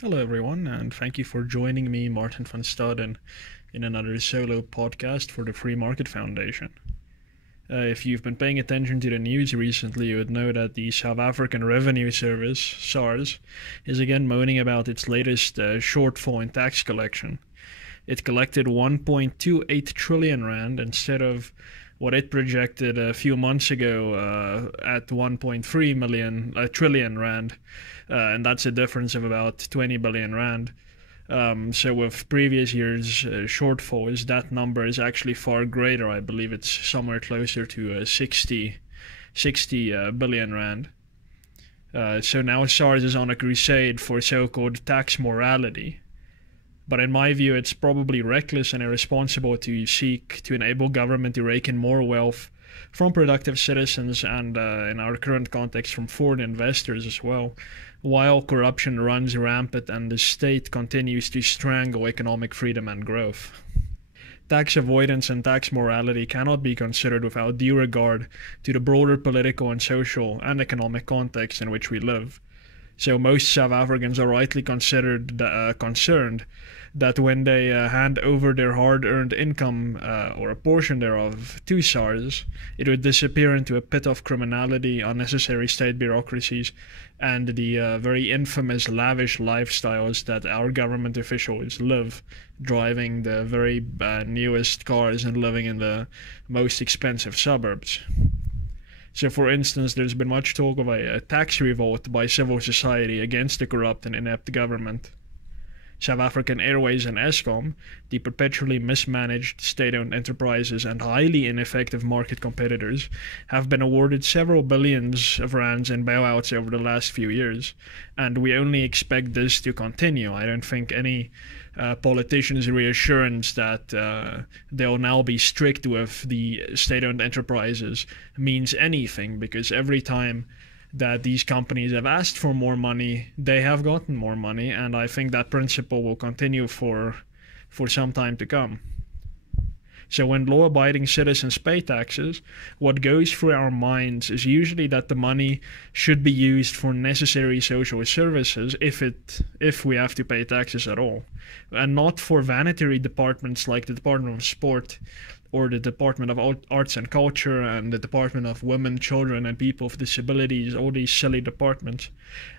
Hello, everyone, and thank you for joining me, Martin van Staden, in another solo podcast for the Free Market Foundation. If you've been paying attention to the news recently, you would know that the South African Revenue Service, SARS, is again moaning about its latest shortfall in tax collection. It collected 1.28 trillion rand instead of what it projected a few months ago at 1.3 trillion rand, and that's a difference of about 20 billion rand. So with previous years' shortfalls, that number is actually far greater. I believe it's somewhere closer to 60 billion rand. So now SARS is on a crusade for so-called tax morality. But in my view, it's probably reckless and irresponsible to seek to enable government to rake in more wealth from productive citizens and, in our current context, from foreign investors as well, while corruption runs rampant and the state continues to strangle economic freedom and growth. Tax avoidance and tax morality cannot be considered without due regard to the broader political and social and economic context in which we live. So most South Africans are rightly concerned that when they hand over their hard-earned income or a portion thereof to SARS, it would disappear into a pit of criminality, unnecessary state bureaucracies, and the very infamous lavish lifestyles that our government officials live, driving the very newest cars and living in the most expensive suburbs. So, for instance, there's been much talk of a tax revolt by civil society against the corrupt and inept government. South African Airways and Eskom, the perpetually mismanaged state-owned enterprises and highly ineffective market competitors, have been awarded several billions of rands in bailouts over the last few years, and we only expect this to continue. I don't think any politicians' reassurance that they'll now be strict with the state-owned enterprises means anything, because every time that these companies have asked for more money, they have gotten more money, and I think that principle will continue for some time to come. So when law-abiding citizens pay taxes, what goes through our minds is usually that the money should be used for necessary social services if we have to pay taxes at all, and not for vanity departments like the Department of Sport or the Department of Arts and Culture and the Department of Women, Children and People with Disabilities, all these silly departments.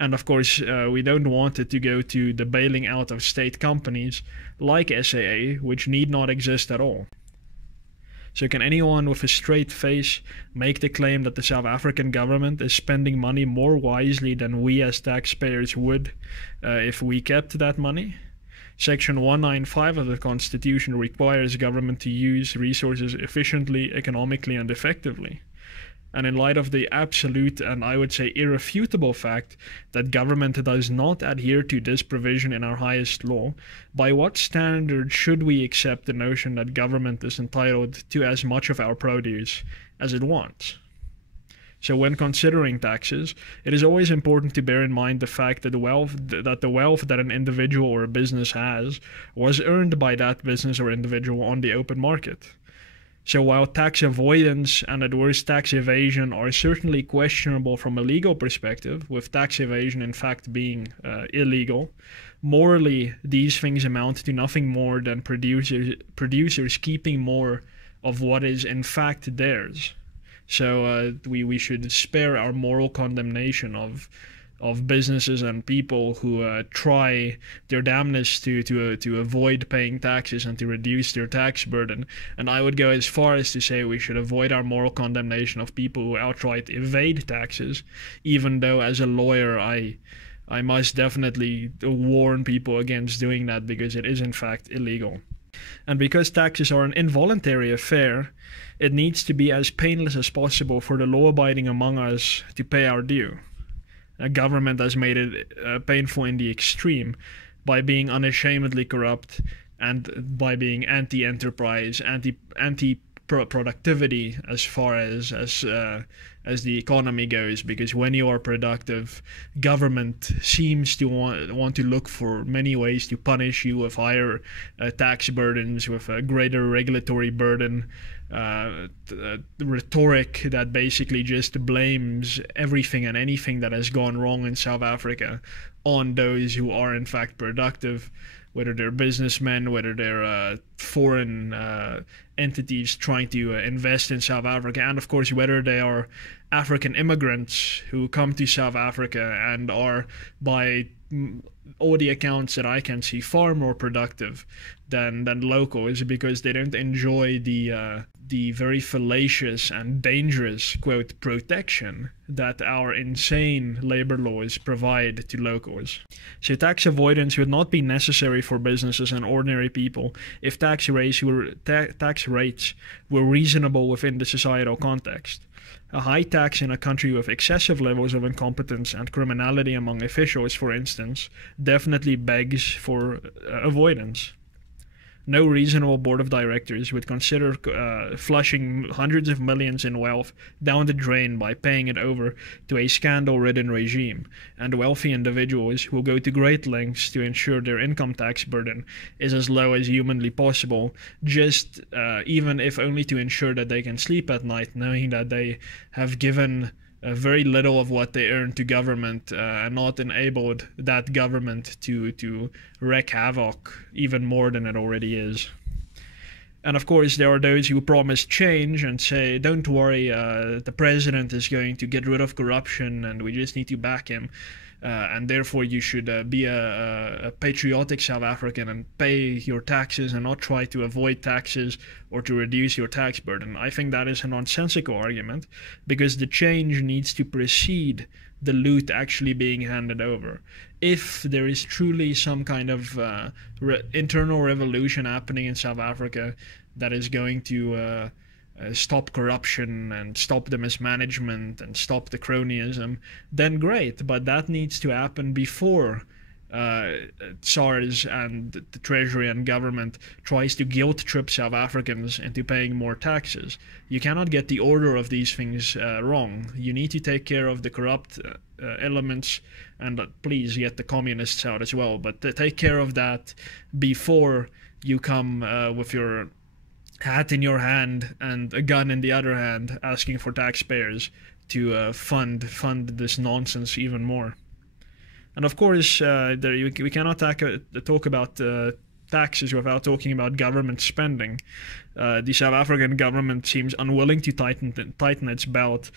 And of course, we don't want it to go to the bailing out of state companies like SAA, which need not exist at all. So can anyone with a straight face make the claim that the South African government is spending money more wisely than we as taxpayers would if we kept that money? Section 195 of the Constitution requires government to use resources efficiently, economically, and effectively. And in light of the absolute and I would say irrefutable fact that government does not adhere to this provision in our highest law, by what standard should we accept the notion that government is entitled to as much of our produce as it wants? So when considering taxes, it is always important to bear in mind the fact that the wealth that an individual or a business has was earned by that business or individual on the open market. So while tax avoidance and at worst tax evasion are certainly questionable from a legal perspective, with tax evasion in fact being illegal, morally these things amount to nothing more than producers keeping more of what is in fact theirs. So we should spare our moral condemnation of businesses and people who try their damnedest to avoid paying taxes and to reduce their tax burden. And I would go as far as to say we should avoid our moral condemnation of people who outright evade taxes, even though as a lawyer I must definitely warn people against doing that because it is in fact illegal. And because taxes are an involuntary affair, it needs to be as painless as possible for the law-abiding among us to pay our due. A government has made it painful in the extreme by being unashamedly corrupt and by being anti-enterprise, anti-productivity as far as as the economy goes, because when you are productive, government seems to want to look for many ways to punish you with higher tax burdens, with a greater regulatory burden, rhetoric that basically just blames everything and anything that has gone wrong in South Africa on those who are in fact productive, whether they're businessmen, whether they're foreign entities trying to invest in South Africa, and of course whether they are African immigrants who come to South Africa and are, by all the accounts that I can see, far more productive than locals, because they don't enjoy the very fallacious and dangerous, quote, protection that our insane labor laws provide to locals. So tax avoidance would not be necessary for businesses and ordinary people if tax rates were reasonable within the societal context. A high tax in a country with excessive levels of incompetence and criminality among officials, for instance, definitely begs for avoidance. No reasonable board of directors would consider flushing hundreds of millions in wealth down the drain by paying it over to a scandal-ridden regime, and wealthy individuals will go to great lengths to ensure their income tax burden is as low as humanly possible, just even if only to ensure that they can sleep at night knowing that they have given very little of what they earn to government, and not enabled that government to wreak havoc even more than it already is. And of course, there are those who promise change and say, don't worry, the president is going to get rid of corruption and we just need to back him. And therefore you should be a patriotic South African and pay your taxes and not try to avoid taxes or to reduce your tax burden. I think that is a nonsensical argument, because the change needs to precede the loot actually being handed over. If there is truly some kind of internal revolution happening in South Africa that is going to stop corruption and stop the mismanagement and stop the cronyism, then great, but that needs to happen before SARS and the Treasury and government tries to guilt trip South Africans into paying more taxes. You cannot get the order of these things wrong. You need to take care of the corrupt elements, and please get the communists out as well, but take care of that before you come with your hat in your hand and a gun in the other hand, asking for taxpayers to fund this nonsense even more. And of course, we cannot talk about taxes without talking about government spending. The South African government seems unwilling to tighten its belt,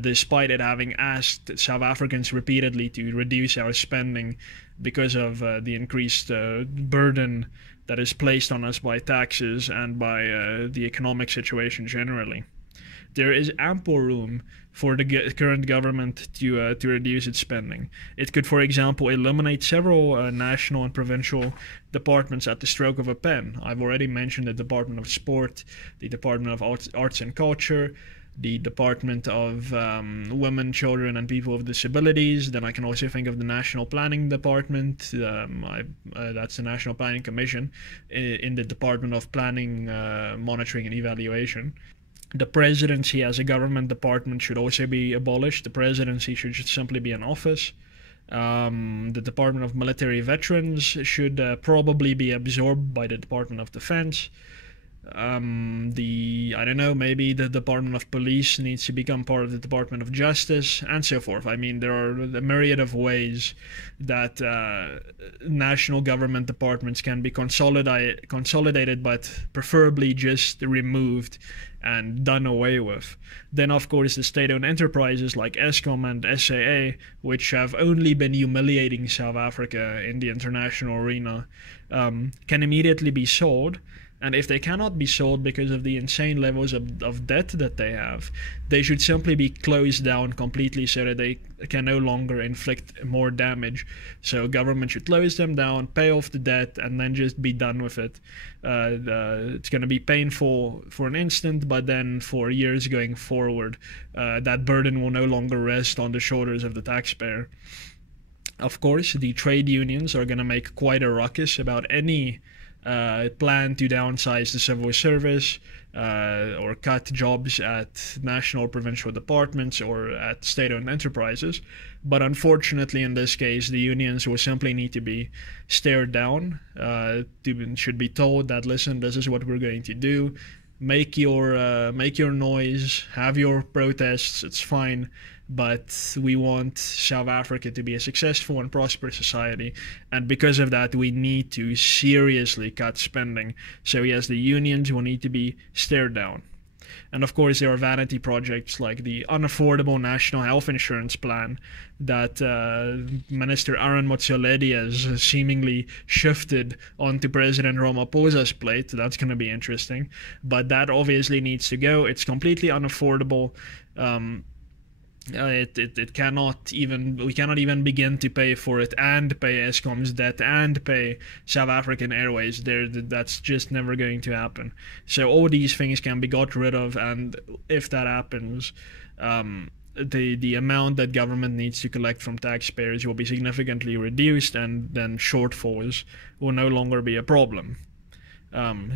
despite it having asked South Africans repeatedly to reduce our spending because of the increased burden that is placed on us by taxes and by the economic situation generally. There is ample room for the current government to reduce its spending. It could, for example, eliminate several national and provincial departments at the stroke of a pen. I've already mentioned the Department of Sport, the Department of Arts and Culture, the Department of Women, Children and People with Disabilities. Then I can also think of the National Planning Department. That's the National Planning Commission in the Department of Planning, Monitoring and Evaluation. The presidency as a government department should also be abolished. The presidency should simply be an office. The Department of Military Veterans should probably be absorbed by the Department of Defense. I don't know, maybe the Department of Police needs to become part of the Department of Justice, and so forth. I mean, there are a myriad of ways that national government departments can be consolidated, but preferably just removed and done away with. Then, of course, the state-owned enterprises like Eskom and SAA, which have only been humiliating South Africa in the international arena, can immediately be sold. And if they cannot be sold because of the insane levels of debt that they have, they should simply be closed down completely so that they can no longer inflict more damage. So government should close them down, pay off the debt, and then just be done with it. It's going to be painful for an instant, but then for years going forward, that burden will no longer rest on the shoulders of the taxpayer. Of course, the trade unions are going to make quite a ruckus about any plan to downsize the civil service or cut jobs at national or provincial departments or at state-owned enterprises. But unfortunately, in this case, the unions will simply need to be stared down, should be told that, listen, this is what we're going to do. Make your noise, have your protests, it's fine, but we want South Africa to be a successful and prosperous society, and because of that we need to seriously cut spending. So yes, the unions will need to be stared down. And of course there are vanity projects like the unaffordable national health insurance plan that Minister Aaron Motsoaledi has seemingly shifted onto President Ramaphosa's plate. That's going to be interesting. But that obviously needs to go. It's completely unaffordable. We cannot even begin to pay for it and pay Eskom's debt and pay South African Airways. That's just never going to happen. So all these things can be got rid of, and if that happens, the amount that government needs to collect from taxpayers will be significantly reduced, and then shortfalls will no longer be a problem.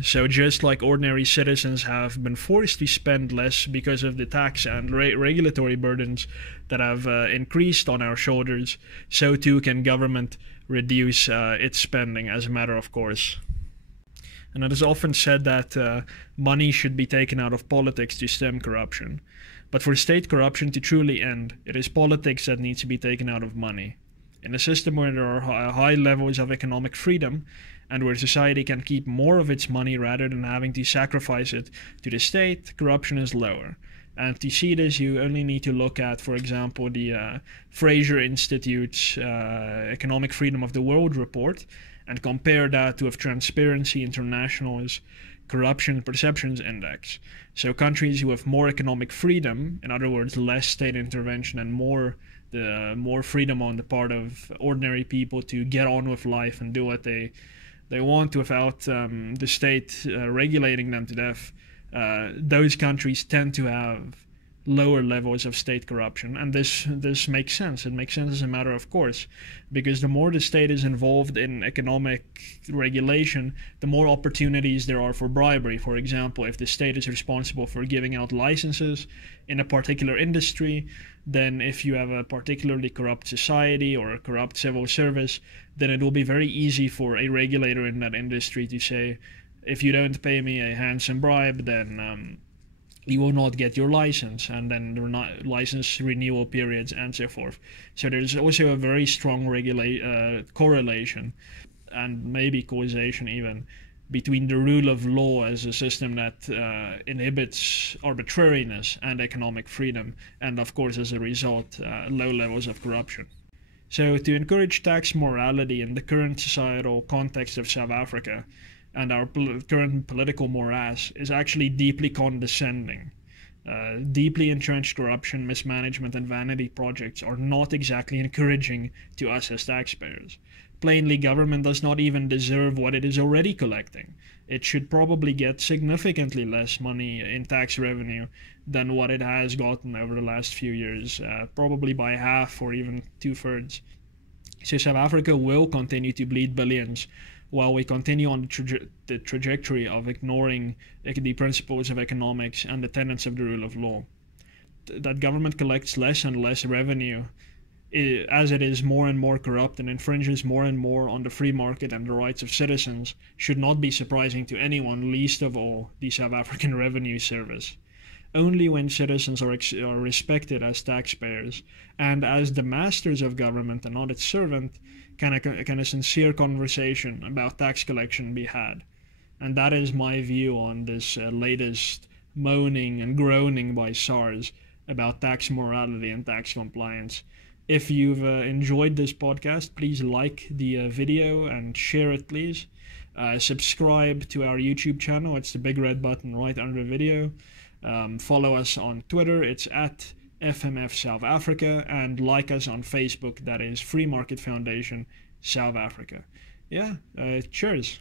So just like ordinary citizens have been forced to spend less because of the tax and regulatory burdens that have increased on our shoulders, so too can government reduce its spending as a matter of course. And it is often said that money should be taken out of politics to stem corruption. But for state corruption to truly end, it is politics that needs to be taken out of money. In a system where there are high levels of economic freedom, and where society can keep more of its money rather than having to sacrifice it to the state, corruption is lower. And to see this, you only need to look at, for example, the Fraser Institute's Economic Freedom of the World report, and compare that with Transparency International's Corruption Perceptions Index. So countries who have more economic freedom, in other words, less state intervention and more freedom on the part of ordinary people to get on with life and do what they want without the state regulating them to death, those countries tend to have lower levels of state corruption. And this makes sense. It makes sense as a matter of course, because the more the state is involved in economic regulation, the more opportunities there are for bribery. For example, if the state is responsible for giving out licenses in a particular industry, then if you have a particularly corrupt society or a corrupt civil service, then it will be very easy for a regulator in that industry to say, if you don't pay me a handsome bribe, then you will not get your license, and then there are not license renewal periods and so forth. So there's also a very strong correlation, and maybe causation even, between the rule of law as a system that inhibits arbitrariness and economic freedom, and of course as a result low levels of corruption. So to encourage tax morality in the current societal context of South Africa and our current political morass is actually deeply condescending. Deeply entrenched corruption, mismanagement, and vanity projects are not exactly encouraging to us as taxpayers. Plainly, government does not even deserve what it is already collecting. It should probably get significantly less money in tax revenue than what it has gotten over the last few years, probably by half or even 2/3. So South Africa will continue to bleed billions while we continue on the trajectory of ignoring the principles of economics and the tenets of the rule of law. That government collects less and less revenue as it is more and more corrupt and infringes more and more on the free market and the rights of citizens should not be surprising to anyone, least of all the South African Revenue Service. Only when citizens are respected as taxpayers and as the masters of government and not its servant can a sincere conversation about tax collection be had. And that is my view on this latest moaning and groaning by SARS about tax morality and tax compliance. If you've enjoyed this podcast, please like the video and share it, please. Subscribe to our YouTube channel. It's the big red button right under the video. Follow us on Twitter. It's at FMF South Africa, and like us on Facebook. That is Free Market Foundation South Africa. Yeah, cheers.